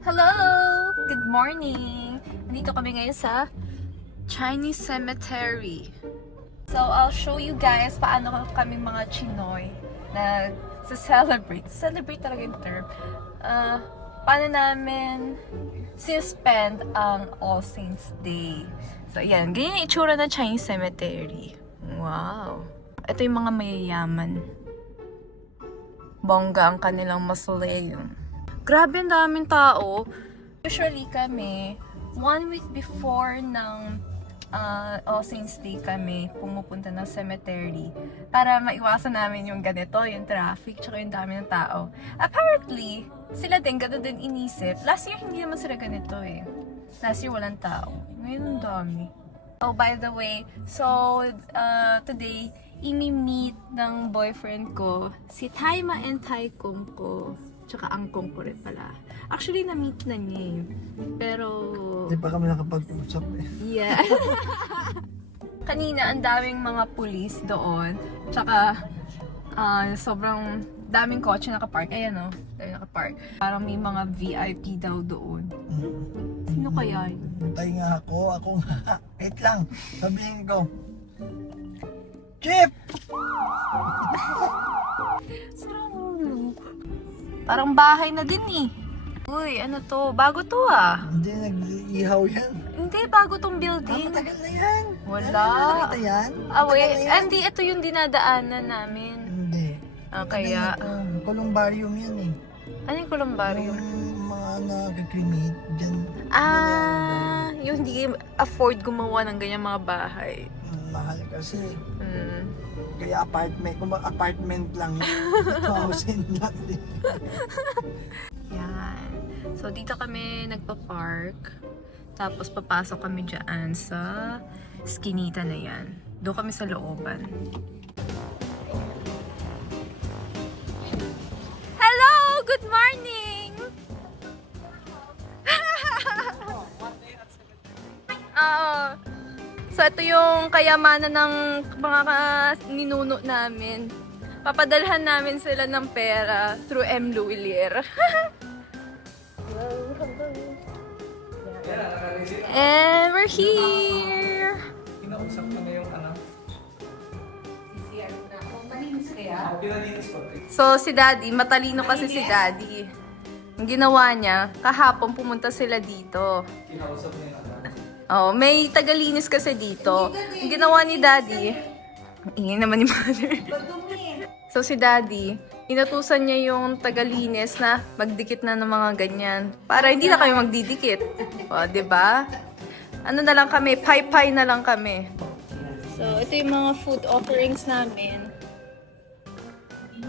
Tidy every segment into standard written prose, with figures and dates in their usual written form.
Hello! Good morning! Nandito kami ngayon sa Chinese Cemetery. So, I'll show you guys paano kami mga Chinoy na celebrate. Celebrate talaga yung term. Paano namin spend ang All Saints Day. So, yan. Ganyan yung itsura ng Chinese Cemetery. Wow! Ito yung mga mayayaman. Bongga ang kanilang mausoleum. Grabe, ang daming tao. Usually kami, 1 week before ng All Saints Day kami pumupunta ng cemetery para maiwasan namin yung ganito, yung traffic, tsaka yung dami ng tao. Apparently, sila din, gano'n din inisip. Last year, hindi naman sila ganito eh. Last year, walang tao. Ngayon, ang dami. Oh, by the way, so, today, imi-meet ng boyfriend ko, si Taima and Taikong ko. Tsaka angkong ko rin pala. Actually, na-meet na niya eh. Pero... Hindi pa kami nakapag-usap eh. Yeah. Kanina, ang daming mga pulis doon. Tsaka, sobrang daming kotse nakapark. Ayan o, daming nakapark. Parang may mga VIP daw doon. Sino kaya yun? Hintay nga ako nga. Wait lang, sabihin ko. Chip! Parang bahay na din eh. Uy, ano to? Bago to ah. Hindi, nag-iihaw yan. Hindi, bago tong building. Matagal na yan. Wala. Nakita yan? Ah, Matagal wait. na yan. Hindi, ito yung dinadaanan namin. Hindi. Ah, kaya... Columbarium yan eh. Ano yung columbarium? Yung mga nag-cremate dyan. Ah, yung hindi afford gumawa ng ganyan mga bahay. Mahal kasi. Hmm. Kaya apartment, kung apartment lang yun. Housing lang din. Yan. So, dito kami nagpa-park. Tapos, papasok kami dyan sa skinita na yan. Doon kami sa looban. Hello! Good morning! Oo. So, ito yung kayamanan ng mga ninuno namin. Papadalhan namin sila ng pera through M. Luilier. And we're here! Kinausap ko na yung ano. So, si Daddy, matalino kasi si Daddy. Ang ginawa niya, kahapon pumunta sila dito. Kinausap na yung ano. Oh, may tagalinis kasi dito. Ang ginawa ni Daddy, ang ingay naman ni Mother. So si Daddy, inutusan niya yung tagalinis na magdikit na ng mga ganyan. Para hindi na kami magdidikit. O, diba? Ano na lang kami, pie-pie na lang kami. So, ito yung mga food offerings namin.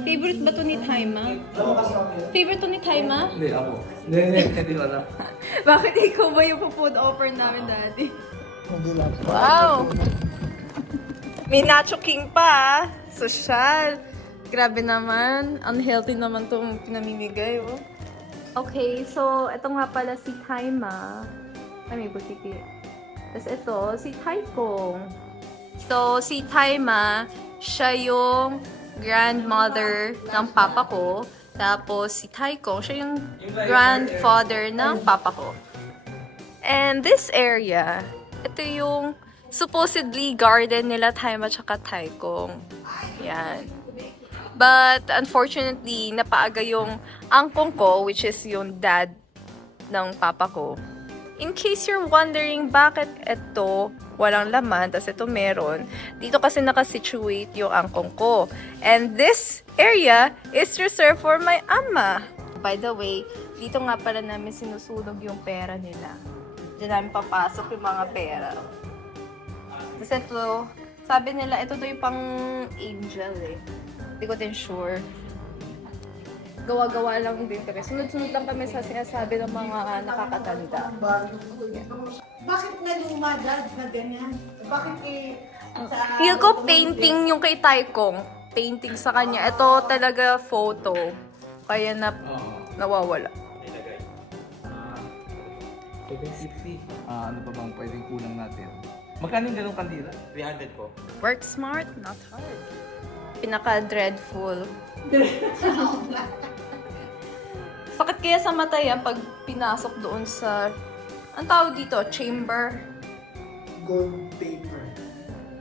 Favorite ba to ni Taima? Favorite to ni Taima? Hindi, ako. Hindi wala. Bakit ikaw ba yung food offer namin, Daddy? Hindi lang. Wow! May Nacho King pa, ah. Social. Grabe naman. Unhealthy naman itong pinamimigay, oh. Okay, so ito nga pala si Taima. Ay, may butiki. Tapos ito, si Taikong. So, si Taima, siya yung grandmother ng papa ko. Tapos si Taikong, siya yung grandfather ng papa ko. And this area, ito yung supposedly garden nila Taima tsaka Taikong. Yan. But unfortunately, napaaga yung angkong ko, which is yung dad ng papa ko. In case you're wondering bakit ito walang laman, tas ito meron, dito kasi nakasituate yung angkong ko. And this area is reserved for my ama. By the way, dito nga pala namin sinusunog yung pera nila. Diyan namin papasok yung mga pera. Tapos ito, sabi nila, ito daw yung pang angel eh. Hindi ko din sure. Gawa-gawa lang din kami. Sunod-sunod lang kami sa sinasabi ng mga nakakatanda. Bakit na luma, Dad, na ganyan? Bakit Feel ko painting yung kay Taikong. Painting sa kanya. Ito talaga photo. Kaya nawawala. Pwedeng 50. Ano pa bang pwedeng kulang natin? Magkano yung ganong kandila? 300 po. Work smart, not hard. Pinaka-dreadful. Sakit Masakit kaya sa mata yan pag pinasok doon sa, ang tawag dito, chamber. Gold paper.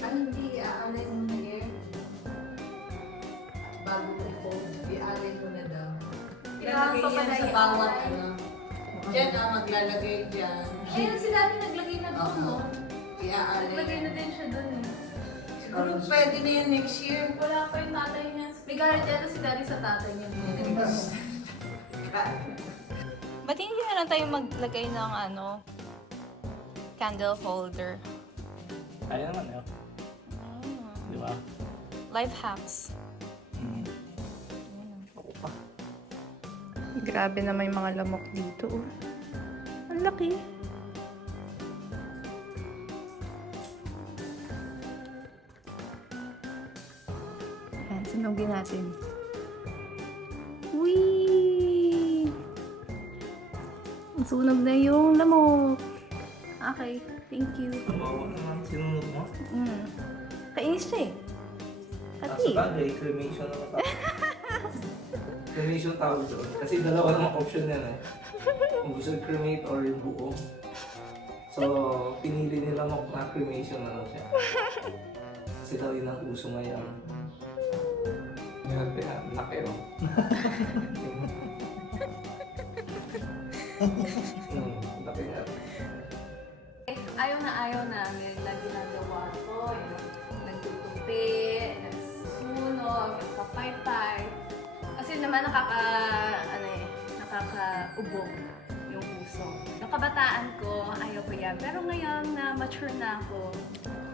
Hindi, aalay mo na yan. Bago i-fold, iaalay mo na daw. Kailangan Ilalagay pa pala yan sa i-aalay. bawat ano. Diyan maglalagay dyan. Ayun, si Daddy naglagay na doon, no? Iaalay. Naglagay na din siya doon, eh. Siguro pwede na yan next year. Wala pa yung tatay niya. May galit yata si Daddy sa tatay niya. Ba't hindi na lang tayo maglagay ng ano, candle holder? Kaya naman yun. Di ba? Life hacks. Mm. Ako pa. Grabe na may mga lamok dito. Oh. Ang laki. Ayan, sunugin natin. Whee! Sunog na yung lamok. Okay, thank you. Kawawa naman, sinunod mo. Kainis siya eh. Sa Pati. bagay, cremation naman tawag. Cremation tawag doon. Kasi dalawa namang option yan eh. Kung gusto cremate or yung buo. So, pinili nila na cremation na lang siya. Kasi daw yun ang uso ngayon. Ngayon, laki oh. Laki nga. Ayaw namin. Lagi nagawa to. Nagtutupi, nagsusunog, nagkapaypay. Kasi naman nakakaubog yung puso. Nung kabataan ko, ayaw ko yan. Pero ngayon na mature na ako,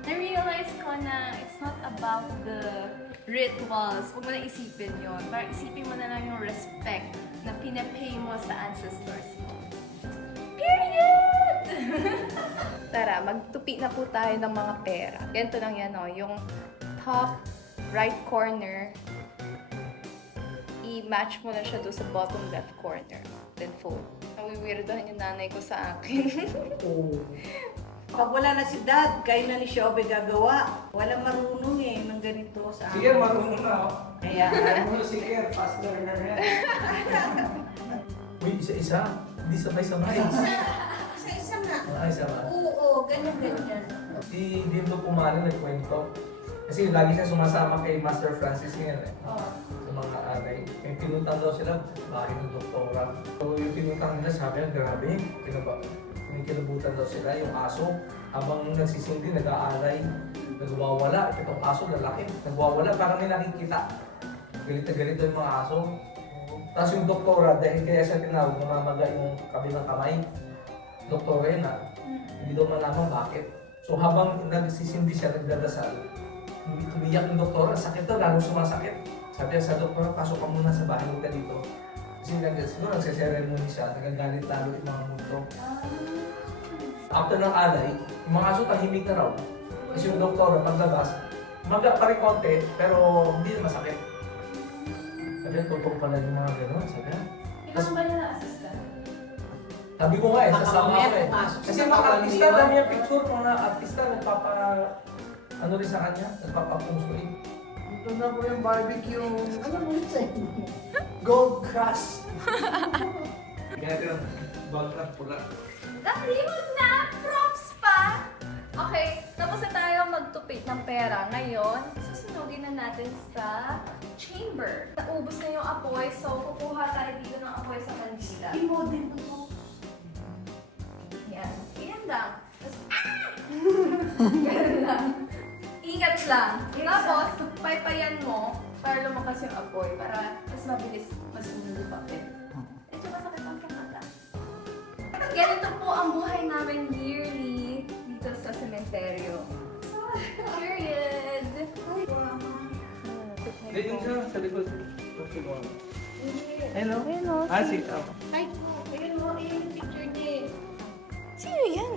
na-realize ko na it's not about the rituals. Huwag mo na isipin yun. Parang isipin mo na lang yung respect na pinapay mo sa ancestors mo. Period! Tara, magtupi na po tayo ng mga pera. Ganito lang yan, oh. Yung top right corner, i-match mo na siya doon sa bottom left corner. Then fold. Nawiwirdohan yung nanay ko sa akin. Pag wala na si Dad, kayo na ni Shobe gagawa. Walang marunong eh ng ganito sa Sige, marunong na oh. Kaya, Sige, fast learner yan. Uy, isa-isa. Hindi sabay-sabay. isa-isa nga. Ay, sama. Oo, ganyan-ganyan. Si Dindo Pumali nagkwento. Kasi lagi siya sumasama kay Master Francis ngayon eh. Sa mga anay. Yung pinutang daw sila, bahay ng doktora. So yung pinutang nila, sabi niya, grabe, may kinabutan daw sila, yung aso. Habang nagsisindi, nag-aalay, nagwawala. Itong aso, lalaki, nagwawala, parang may nakikita. Galit na galit daw yung mga aso. Tapos yung doktora, dahil kaya siya tinawag, namamaga yung kabilang kamay. Doktora yun ah. Hindi daw malaman bakit. So habang nagsisindi siya, nagdadasal, umiyak yung doktora, sakit daw, lalo sumasakit. Sabi niya sa doktora, pasok ka muna sa bahay, huwag ka dito. Kasi siguro nagsiseremony siya, nagagalit lalo yung mga multo. After ng alay, yung mga aso tahimik na raw. Kasi yung doktora, paglabas, maga pa rin konti, pero hindi na masakit. Sabi niya, totoo pala yung mga gano'n, sabi niya. Ilang ba na assistant? Sabi ko nga eh, sasama Mamaya ko eh. pumasok Kasi sa mga katawan artista, niya. dami yung picture, mga artista, ano rin sa kanya, nagpapapuso eh. Ito na po yung barbecue. Ano mo yun sa inyo? Gold crust. Ganyan yung bag na pula. Dali, wag na! Props pa! Okay, tapos na tayo magtupit ng pera. Ngayon, susunugin na natin sa chamber. Naubos na yung apoy, so kukuha tayo dito ng apoy sa kandila. Imo din to. Yan. Yan lang. Tapos, ganun lang. Ingat lang. Tapos, paypayan mo para lumakas yung apoy, para mas mabilis masunod yung papel. Medyo masakit ang sa mata. Ganito po ang buhay namin yearly dito sa sementeryo. Period! Ayun siya, sa likod. Hello? Ayun o. Ah, si Tama. Ay, ayun mo, ayun yung picture niya. Sino yan?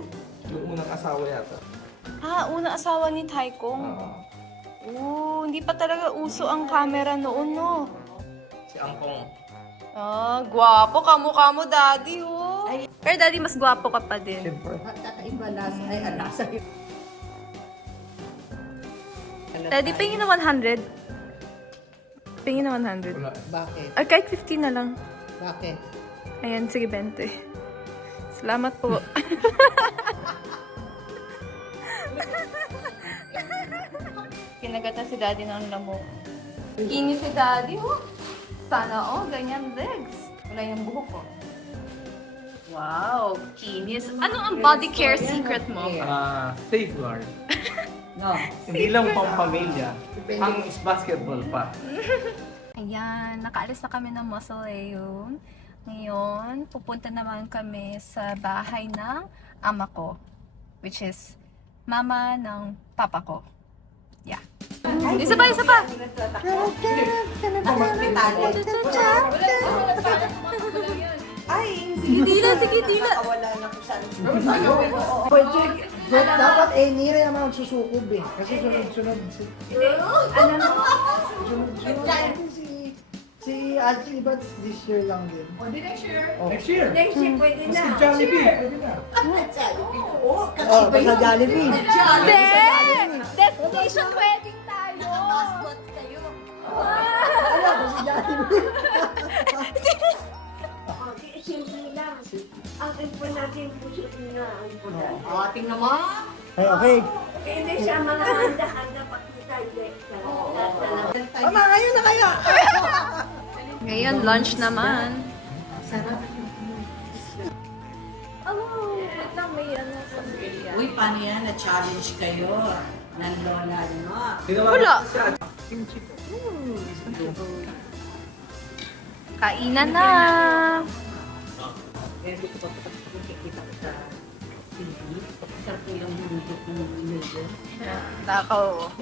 Yung unang asawa yata. Ah, unang asawa ni Taikong. Oo. Oo, hindi pa talaga uso ang camera noon, no? Si Angkong. Ah, gwapo. Kamukha mo, Daddy, oh. Pero Daddy, mas gwapo ka pa din. Siyempre. Kakaiba lasa. Ay, alasa yun. Daddy, pingin na 100. Pingin na 100. Wala. Bakit? Or kahit 50 na lang. Bakit? Ayan, sige, 20. Salamat po. Kinagatan si daddy ng lamok. Kinis si daddy, oh. Sana, ganyan legs. Wala yung buhok ko. Wow, kinis. Ano ang body care secret mo? Safeguard. No. Hindi lang pang pamilya. Ang is basketball pa. Ayan, nakaalis na kami ng Mausoleum. Ngayon, pupunta naman kami sa bahay ng ama ko. Which is, mama ng papa ko. Yeah. Isa pa, isa pa! Ay, Sige, dila, sige, dila. wala na ko saan. Pwede, dapat Nira yung mga susukob eh. Kasi sunod-sunod si Archie, iba this year lang din. Next year. Next year, pwede na. Si Jollibee. Pwede na. Oo, Oh, basta Jollibee. Hindi! Destination wedding tayo! Nakapasbot kayo. Ano ko si Jollibee? Simple lang. Ang ipon natin, puso na ang ipon natin. Oo, tingnan mo. Ay, okay. Hindi siya mga handa-handa pakita. Mama, ngayon na kaya! Ngayon, lunch naman. Sarap. Oh, wait lang, may ano sa brilliant. Uy, paano yan? Na-challenge kayo. Ng lola, no? Wala. Kainan na! Gusto ko kita ko sa TV. Sarap ko yung music ng video. Takaw.